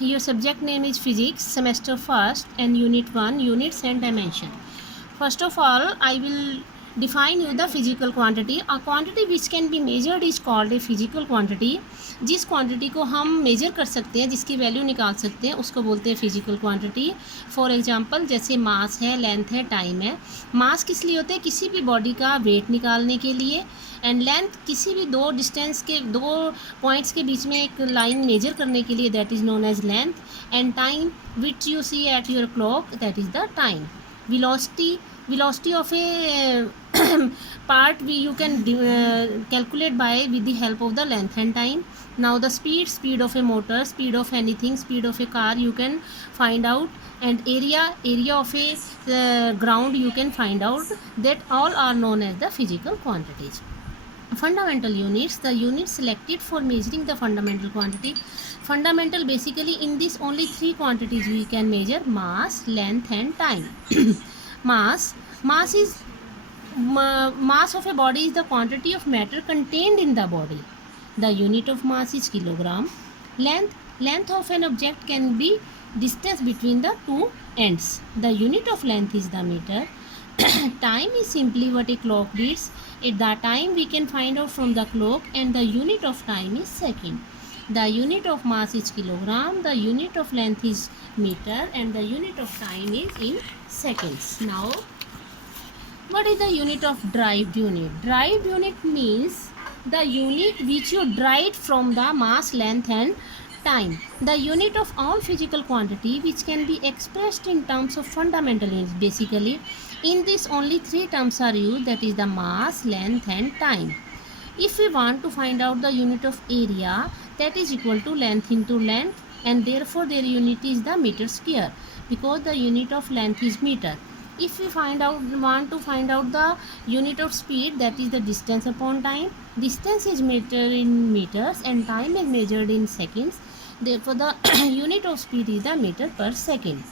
Your subject name is physics, semester first, and unit 1, units and dimension. First of all, I will define you the physical quantity. A quantity which can be measured is called a physical quantity. जिस quantity को हम major कर सकते हैं, जिसकी value निकाल सकते हैं, उसको बोलते हैं फिजिकल क्वांटिटी. फॉर एग्जांपल, जैसे मास है, लेंथ है, टाइम है. मास किस लिए होते हैं? किसी भी बॉडी का वेट निकालने के लिए. एंड लेंथ किसी भी दो डिस्टेंस के, दो पॉइंट्स के बीच में एक लाइन मेजर करने के लिए, that is known as length. And time which you see at your clock, that is the time. Velocity of a part you can calculate by with the help of the length and time. Now the speed of a motor, speed of anything, speed of a car you can find out. And area of a ground you can find out. That all are known as the physical quantities. Fundamental units, the units selected for measuring the fundamental quantity. Fundamental, basically in this only three quantities we can measure: mass, length and time. Mass of a body is the quantity of matter contained in the body. The unit of mass is kilogram. Length of an object can be distance between the two ends. The unit of length is the meter. Time is simply what a clock reads. At that time we can find out from the clock, and the unit of time is second. The unit of mass is kilogram, the unit of length is meter, and the unit of time is in seconds. Now, what is the unit of derived unit? Derived unit means the unit which you derived from the mass, length and time. The unit of all physical quantity which can be expressed in terms of fundamental units. Basically, in this only three terms are used, that is the mass, length and time. If we want to find out the unit of area, that is equal to length into length, and therefore their unit is the meter square, because the unit of length is meter. If we want to find out the unit of speed, that is the distance upon time. Distance is measured in meters and time is measured in seconds. Therefore the unit of speed is the meter per second.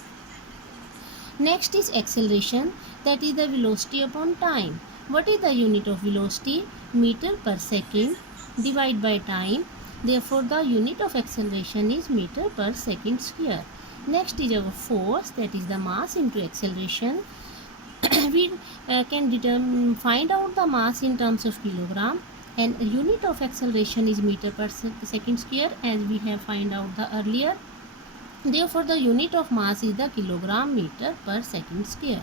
Next is acceleration, that is the velocity upon time. What is the unit of velocity? Meter per second divided by time. Therefore the unit of acceleration is meter per second square. Next is our force, that is the mass into acceleration. We can find out the mass in terms of kilogram, and unit of acceleration is meter per second square, as we have find out the earlier. Therefore the unit of mass is the kilogram meter per second square.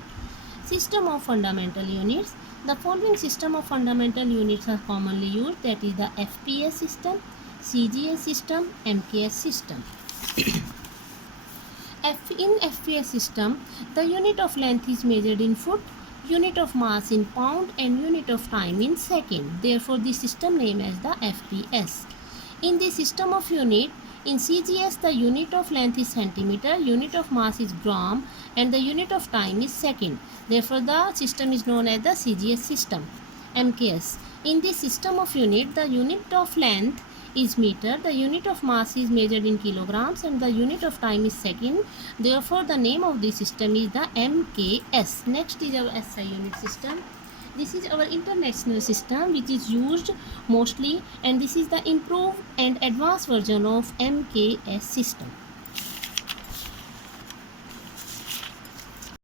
System of fundamental units. The following system of fundamental units are commonly used, that is the FPS system, CGS system, MKS system. In FPS system, the unit of length is measured in foot, unit of mass in pound, and unit of time in second. Therefore the system name as the FPS. In the system of unit, in CGS the unit of length is centimeter, unit of mass is gram, and the unit of time is second. Therefore the system is known as the CGS system. MKS. In the system of unit, the unit of length is meter, the unit of mass is measured in kilograms, and the unit of time is second. Therefore the name of the system is the MKS. Next is our SI unit system. This is our international system which is used mostly, and this is the improved and advanced version of MKS system.